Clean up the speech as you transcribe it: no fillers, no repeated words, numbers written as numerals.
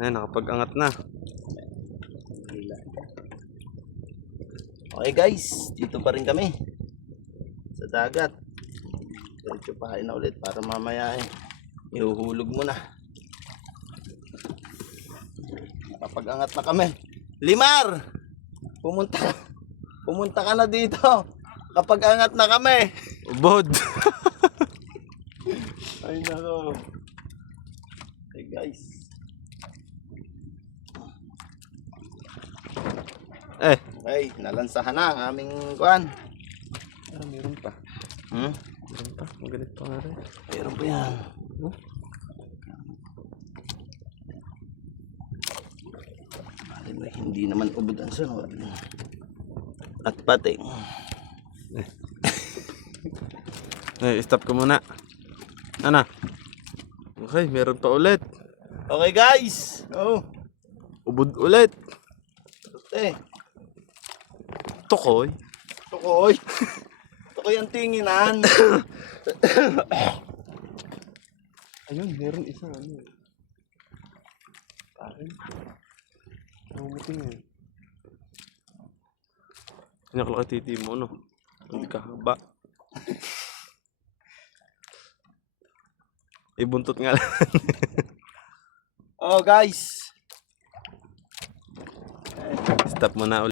Ayan, nakapag-angat na. Okay guys, dito pa rin kami sa dagat. Diretso pahain na ulit para mamaya ihuhulog mo na. Nakapag-angat na kami. Limar! Pumunta ka na dito. Kapag angat na kami. Ubod. Ay nako. Hey guys. Okay, nalansahan na ang aming kuan. Meron pa. Meron pa. Magalit pa nga rin. Meron pa yan. Hindi naman ubod ang sunod. At pating. Stop ko muna. Ano? Okay, meron pa ulit. Okay guys. Ubod ulit. Tukoy. Tukoy. Tukoy ang tinginan. Ayun, meron isa. Ano? Parang. Namumuting eh. Nakalaki titi mo, no? Hindi ka haba. Ibuntot nga lang. Oh guys. Stop mo na ulit.